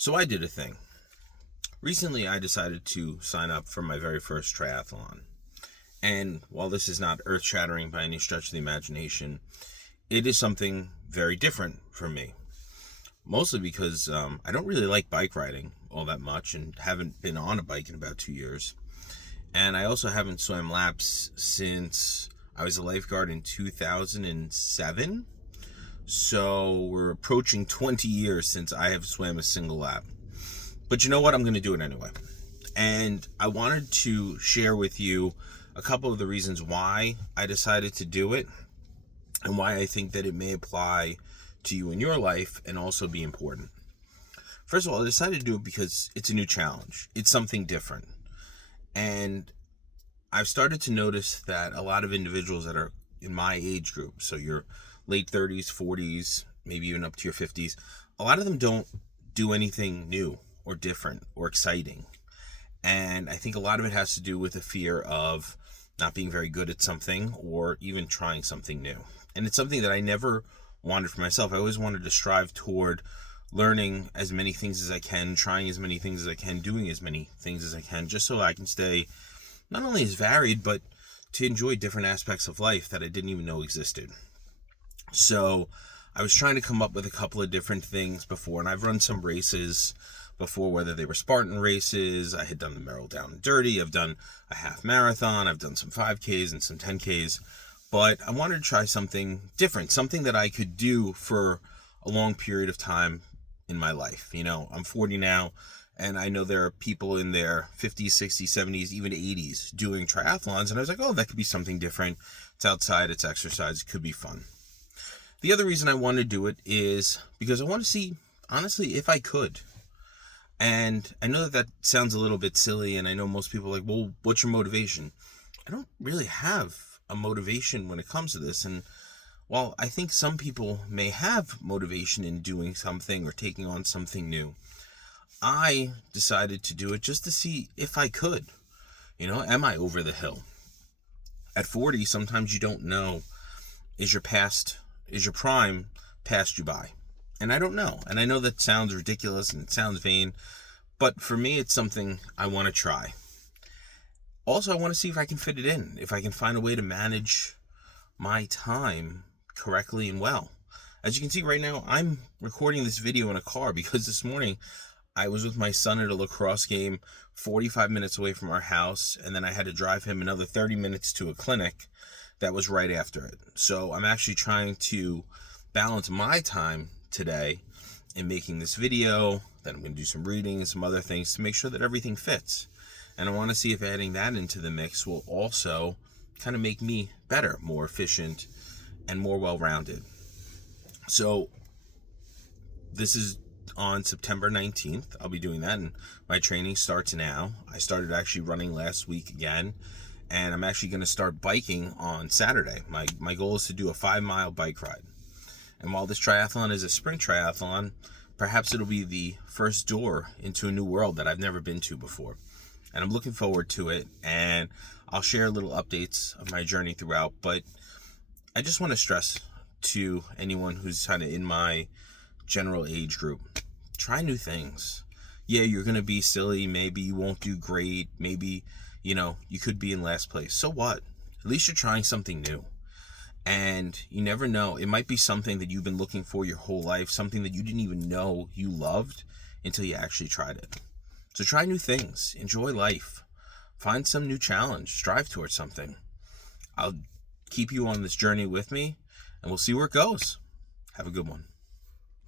So I did a thing. Recently, I decided to sign up for my very first triathlon. And while this is not earth shattering by any stretch of the imagination, it is something very different for me. Mostly because I don't really like bike riding all that much and haven't been on a bike in about 2 years. And I also haven't swam laps since I was a lifeguard in 2007. So we're approaching 20 years since I have swam a single lap. But you know what? I'm going to do it anyway. And I wanted to share with you a couple of the reasons why I decided to do it and why I think that it may apply to you in your life and also be important. First of all, I decided to do it because it's a new challenge. It's something different. And I've started to notice that a lot of individuals that are in my age group, so your late 30s, 40s, maybe even up to your 50s, a lot of them don't do anything new or different or exciting. And I think a lot of it has to do with the fear of not being very good at something or even trying something new. And it's something that I never wanted for myself. I always wanted to strive toward learning as many things as I can, trying as many things as I can, doing as many things as I can, just so I can stay not only as varied, but to enjoy different aspects of life that I didn't even know existed. So I was trying to come up with a couple of different things before, and I've run some races before, whether they were Spartan races. I had done the Merrill Down and Dirty. I've done a half marathon. I've done some 5Ks and some 10Ks. But I wanted to try something different, something that I could do for a long period of time in my life. You know, I'm 40 now, and I know there are people in their 50s, 60s, 70s, even 80s doing triathlons. And I was like, oh, that could be something different. It's outside, it's exercise, it could be fun. The other reason I want to do it is because I want to see, honestly, if I could. And I know that sounds a little bit silly, and I know most people are like, well, what's your motivation? I don't really have a motivation when it comes to this. And while I think some people may have motivation in doing something or taking on something new, I decided to do it just to see if I could. You know, am I over the hill? At 40, sometimes you don't know, is your prime passed you by? And I don't know. And I know that sounds ridiculous and it sounds vain, but for me, it's something I want to try. Also, I want to see if I can fit it in, if I can find a way to manage my time correctly and well. As you can see right now, I'm recording this video in a car because this morning I was with my son at a lacrosse game 45 minutes away from our house, and then I had to drive him another 30 minutes to a clinic that was right after it. So I'm actually trying to balance my time today in making this video. Then I'm going to do some reading and some other things to make sure that everything fits. And I want to see if adding that into the mix will also kind of make me better, more efficient, and more well-rounded. So this is on September 19th. I'll be doing that, and my training starts now. I started actually running last week again, and I'm actually going to start biking on Saturday. My goal is to do a 5-mile bike ride. And while this triathlon is a sprint triathlon, perhaps it'll be the first door into a new world that I've never been to before. And I'm looking forward to it, and I'll share little updates of my journey throughout. But I just want to stress to anyone who's kind of in my general age group, try new things. Yeah, you're going to be silly. Maybe you won't do great. Maybe, you could be in last place. So what? At least you're trying something new. And you never know. It might be something that you've been looking for your whole life, something that you didn't even know you loved until you actually tried it. So try new things. Enjoy life. Find some new challenge. Strive towards something. I'll keep you on this journey with me, and we'll see where it goes. Have a good one.